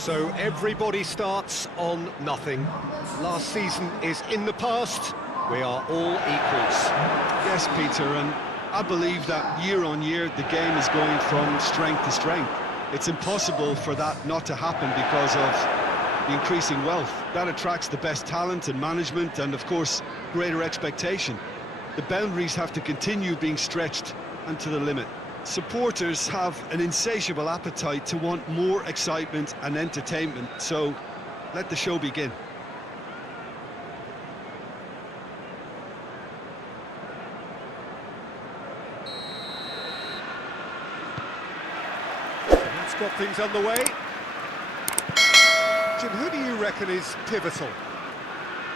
So everybody starts on nothing. Last season is in the past. We are all equals. Yes, Peter, and I believe that year on year the game is going from strength to strength. It's impossible for that not to happen because of the increasing wealth. That attracts the best talent and management and, of course, greater expectation. The boundaries have to continue being stretched and to the limit. Supporters have an insatiable appetite to want more excitement and entertainment, so let the show begin. That's got things underway. Jim, who do you reckon is pivotal?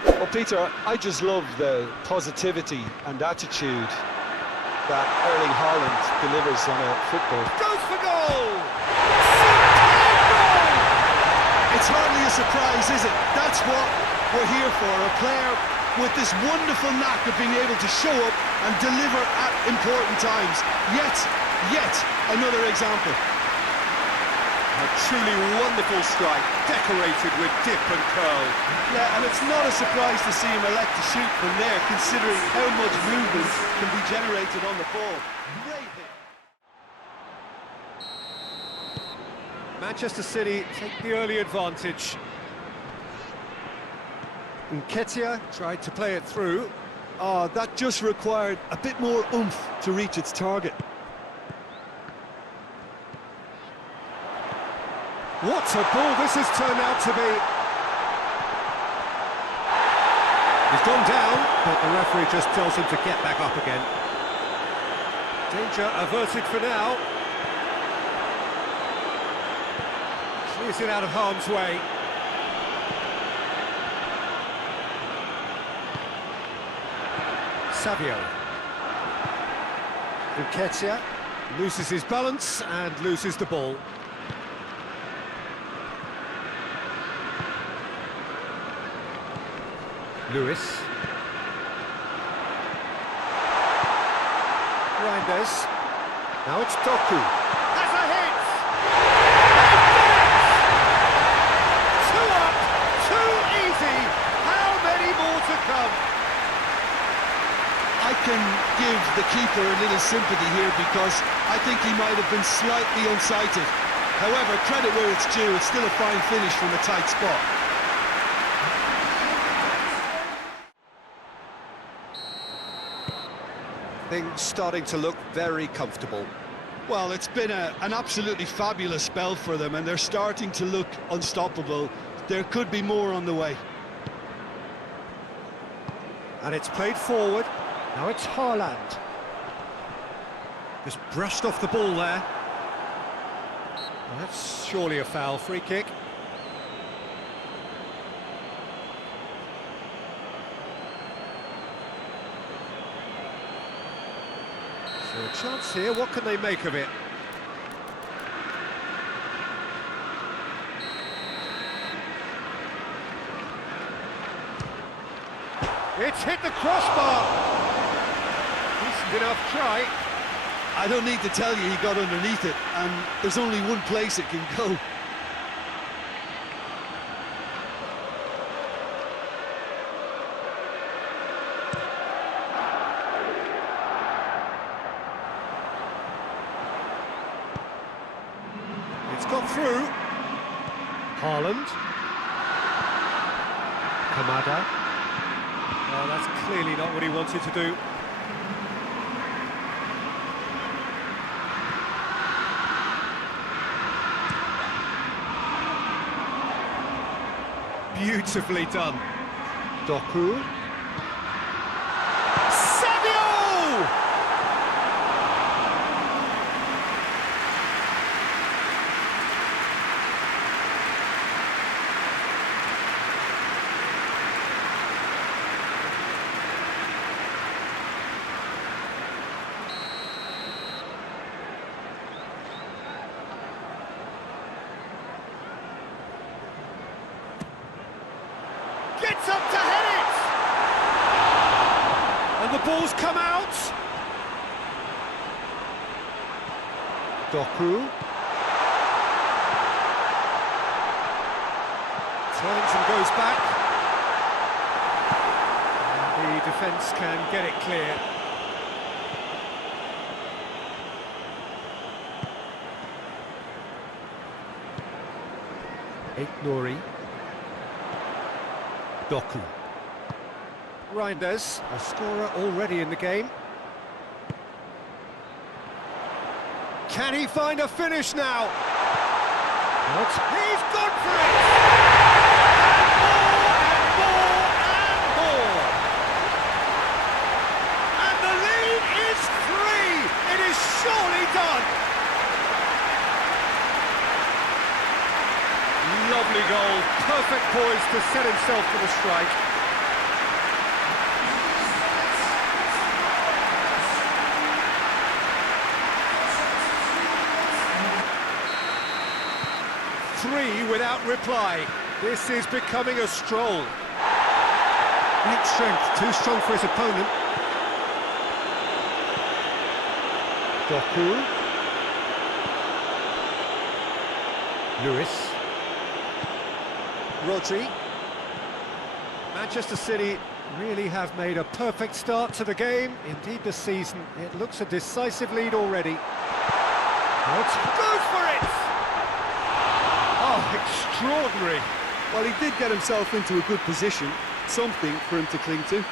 Well, Peter, I just love the positivity and attitude that Erling Haaland delivers on a football. Goes for goal! It's hardly a surprise, is it? That's what we're here for, a player with this wonderful knack of being able to show up and deliver at important times. Yet another example. A truly wonderful strike, decorated with dip and curl. Yeah, and it's not a surprise to see him elect to shoot from there, considering how much movement can be generated on the ball. Great hit. Manchester City take the early advantage. Nketiah tried to play it through. That just required a bit more oomph to reach its target. What a ball this has turned out to be. He's gone down, but the referee just tells him to get back up again. Danger averted for now. Clears it out of harm's way. Savio. Nketiah loses his balance and loses the ball. Lewis. Reinders. Now it's Doku. Has a hit! Two up, too easy. How many more to come? I can give the keeper a little sympathy here because I think he might have been slightly unsighted. However, credit where it's due, it's still a fine finish from a tight spot. Things starting to look very comfortable. Well, it's been an absolutely fabulous spell for them, and they're starting to look unstoppable. There could be more on the way. And it's played forward. Now it's Haaland. Just brushed off the ball there. Well, that's surely a foul. Free kick. So a chance here, what can they make of it? It's hit the crossbar! Decent enough try. I don't need to tell you he got underneath it, and there's only one place it can go. It's got through. Haaland. Kamada. Oh, that's clearly not what he wanted to do. Beautifully done. Doku. Savio! Gets up to head it! And the ball's come out. Doku. Turns and goes back. And the defence can get it clear. Nori. Doku. Reinders, a scorer already in the game. Can he find a finish now? What? He's gone for it! And more! And the lead is 3! It is surely done! Lovely goal, perfect poise to set himself for the strike. Three without reply. This is becoming a stroll. Great strength, too strong for his opponent. Doku. Lewis. Rodri. Manchester City really have made a perfect start to the game. Indeed, the season. It looks a decisive lead already. Goes for it! Oh, extraordinary. Well, he did get himself into a good position, something for him to cling to.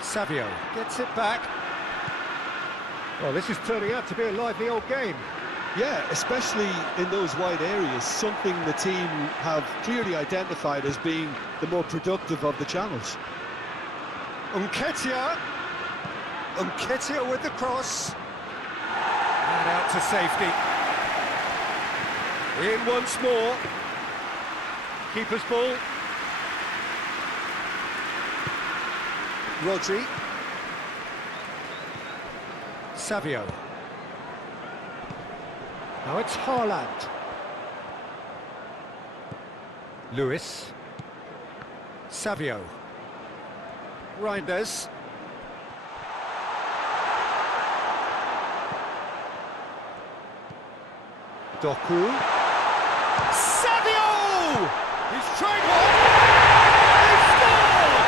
Savio gets it back. Well, this is turning out to be a lively old game. Yeah, especially in those wide areas, something the team have clearly identified as being the more productive of the channels. Nketiah with the cross. And out to safety. In once more. Keeper's ball. Rodri. Savio. Now it's Haaland. Lewis. Savio. Reinders. Doku. Savio! He's tried one! He scored!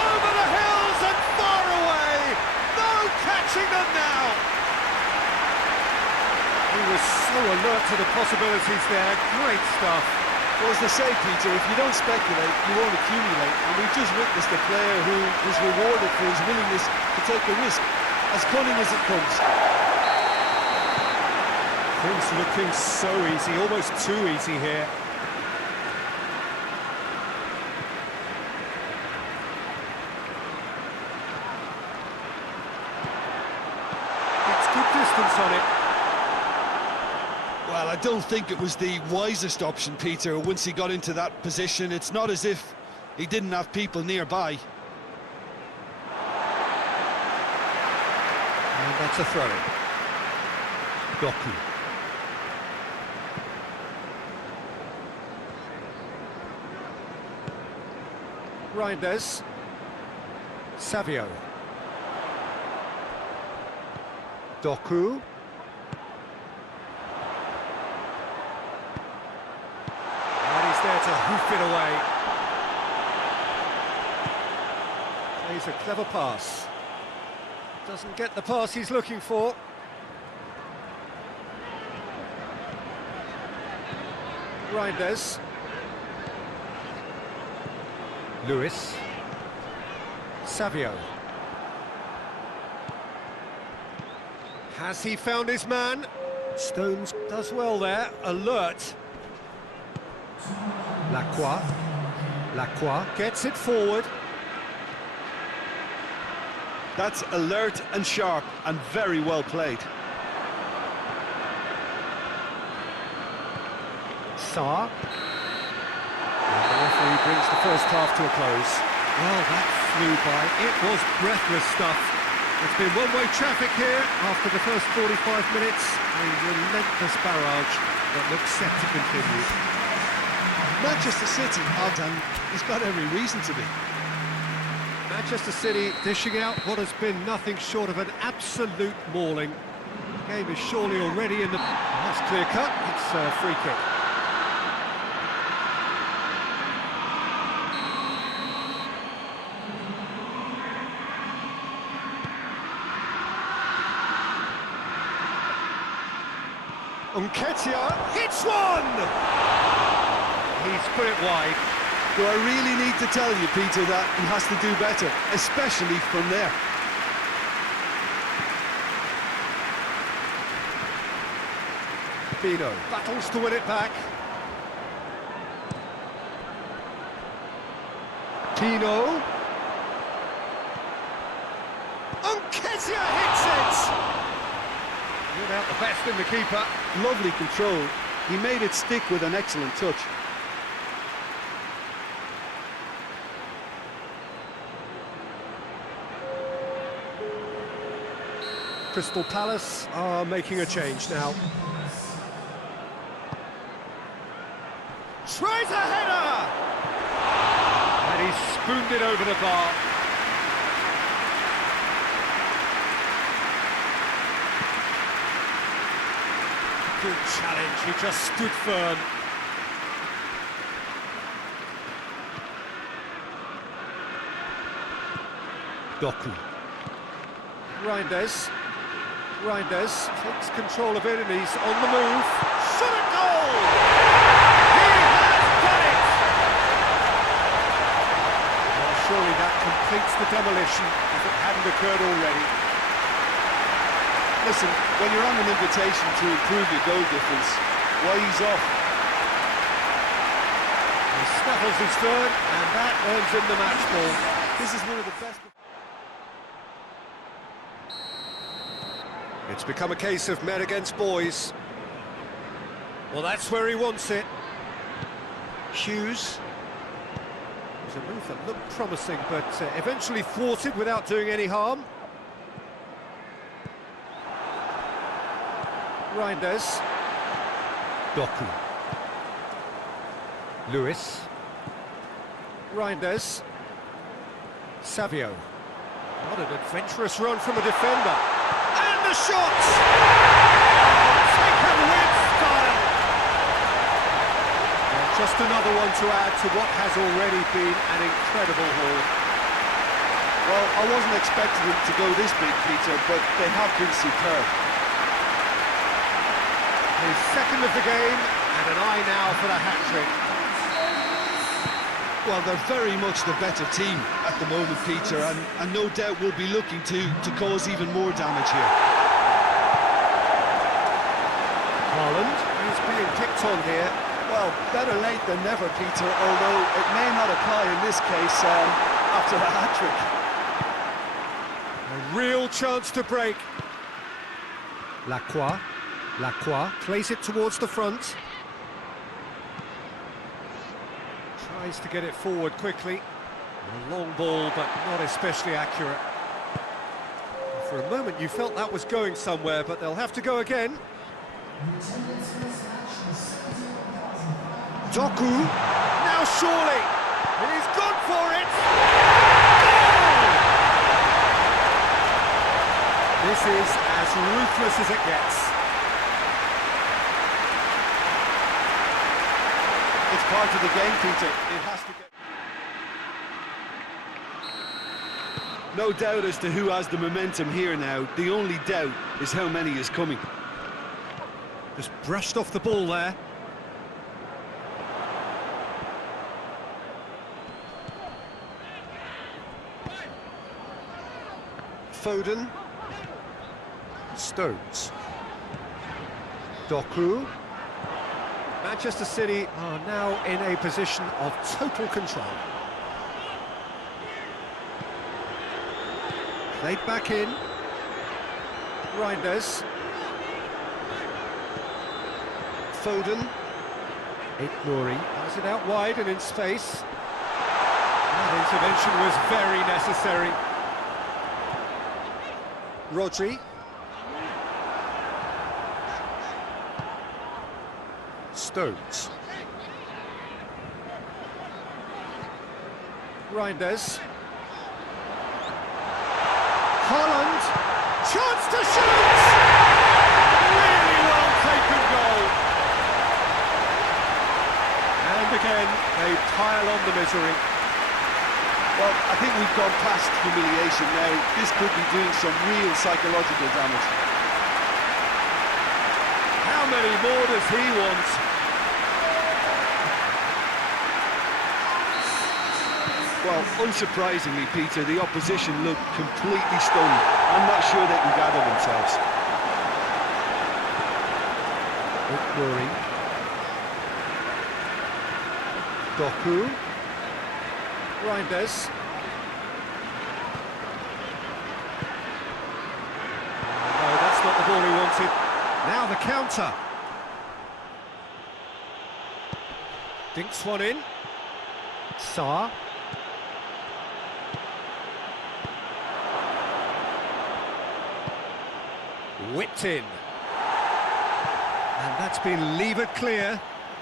Over the hills and far away! No catching them now! He was so alert to the possibilities there. Great stuff. Well, as they say, Peter, if you don't speculate, you won't accumulate. And we've just witnessed a player who was rewarded for his willingness to take a risk, as cunning as it comes. Things looking so easy, almost too easy here. It's good distance on it. Well, I don't think it was the wisest option, Peter, once he got into that position. It's not as if he didn't have people nearby. And that's a throw-in. Doku. Reinders. Savio. Doku. And he's there to hoof it away. Plays a clever pass. Doesn't get the pass he's looking for. Reinders. Lewis. Savio. Has he found his man? Stones does well there, alert. Lacroix gets it forward. That's alert and sharp and very well played. Sarr. And the referee brings the first half to a close. Well, that flew by. It was breathless stuff. It's been one-way traffic here after the first 45 minutes. A relentless barrage that looks set to continue. Manchester City out, and he's got every reason to be. Manchester City dishing out what has been nothing short of an absolute mauling. The game is surely already in the... That's clear cut, it's a free kick. Nketiah hits one! He's put it wide. Do I really need to tell you, Peter, that he has to do better, especially from there? Pino battles to win it back. Pino. Nketiah hits it! Without the best in the keeper. Lovely control. He made it stick with an excellent touch. Crystal Palace are making a change now. Tries a header! And he's spooned it over the bar. Good challenge, he just stood firm. Doku. Reinders takes control of it and he's on the move. Shot at goal! He has done it! Well, surely that completes the demolition if it hadn't occurred already. Listen, when you're on an invitation to improve your goal difference, why ease off? He snaffles his third and that earns him the match ball. This is one of the best... It's become a case of men against boys. Well, that's where he wants it. Hughes. It was a move that looked promising, but eventually thwarted without doing any harm. Reinders. Doku. Lewis. Reinders. Savio. What an adventurous run from a defender. And the shot! Taken with style! Just another one to add to what has already been an incredible haul. Well, I wasn't expecting them to go this big, Peter, but they have been superb. His second of the game, and an eye now for the hat-trick. Well, they're very much the better team at the moment, Peter, and no doubt will be looking to cause even more damage here. Haaland is being picked on here. Well, better late than never, Peter, although it may not apply in this case after the hat-trick. A real chance to break. Lacroix plays it towards the front. Tries to get it forward quickly. A long ball, but not especially accurate. For a moment you felt that was going somewhere, but they'll have to go again. Doku, now surely, he's gone for it! Goal! This is as ruthless as it gets. It's part of the game, Peter. It has to get... No doubt as to who has the momentum here now. The only doubt is how many is coming. Just brushed off the ball there. Foden. Stones. Doku. Manchester City are now in a position of total control. Played back in. Reinders. Foden. Nouri has it out wide and in space. That intervention was very necessary. Rodri. Stones. Reinders. Holland. Chance to shoot! Really well taken goal. And again, they pile on the misery. Well, I think we've gone past humiliation now. This could be doing some real psychological damage. How many more does he want? Well, unsurprisingly, Peter, the opposition look completely stunned. I'm not sure they can gather themselves. Ignoring. Doku. Reinders. No, that's not the ball he wanted. Now the counter. Dinks one in. Saar. Whipped in. And that's been levered clear.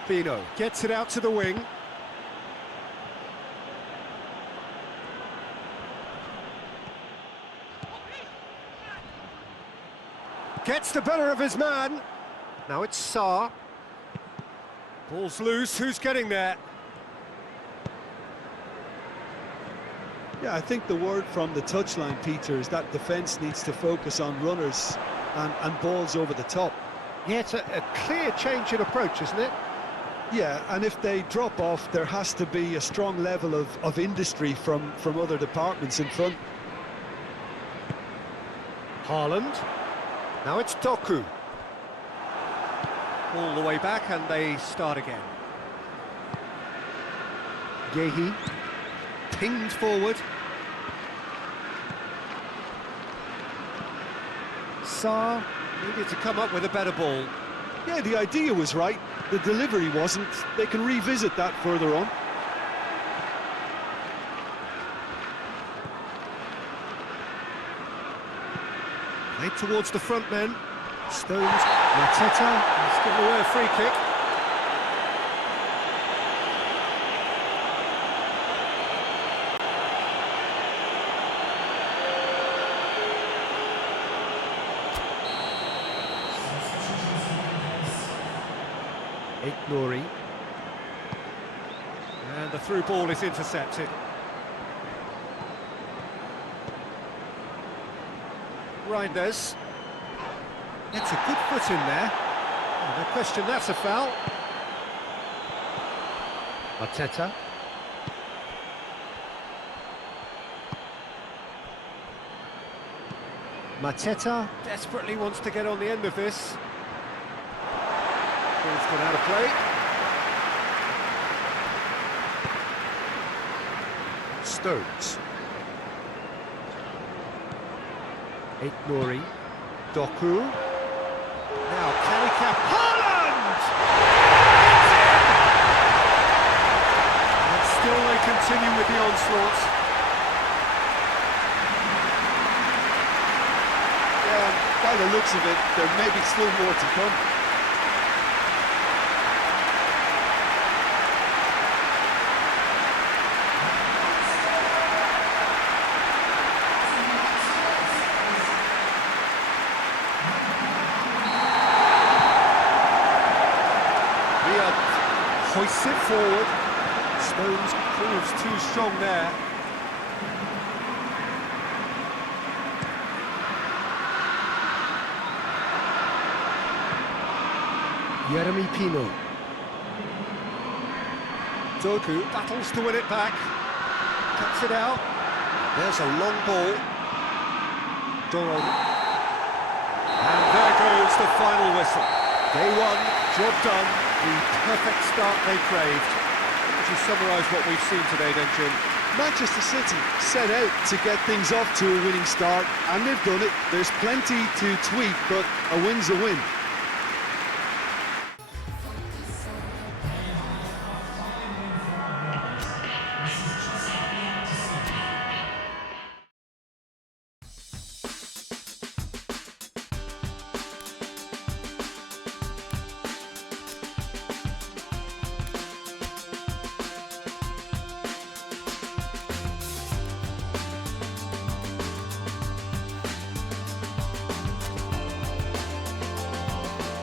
Bino gets it out to the wing. Gets the better of his man. Now it's Saar. Ball's loose, who's getting there? Yeah, I think the word from the touchline, Peter, is that defence needs to focus on runners and balls over the top. Yeah, it's a clear change in approach, isn't it? Yeah, and if they drop off, there has to be a strong level of industry from other departments in front. Haaland. Now it's Doku. All the way back and they start again. Yehi. Pinged forward. Saar needed to come up with a better ball. Yeah, the idea was right, the delivery wasn't. They can revisit that further on. Played towards the front men. Stones. Mateta. He's given away a free kick. Ignoring. And the through ball is intercepted. Reinders. It's a good foot in there. No question that's a foul. Mateta. Mateta desperately wants to get on the end of this. Ball's gone out of play. Stones. Ignoring. Doku. Now, can he cap? Haaland! And still they continue with the onslaught. Yeah, by the looks of it, there may be still more to come. Hoists it forward. Stones proves too strong there. Jeremy Pino. Doku battles to win it back. Cuts it out. There's a long ball. Doro. And there goes the final whistle. Day one, job done. The perfect start they craved. Would you summarise what we've seen today then, Jim? Manchester City set out to get things off to a winning start, and they've done it. There's plenty to tweak, but a win's a win.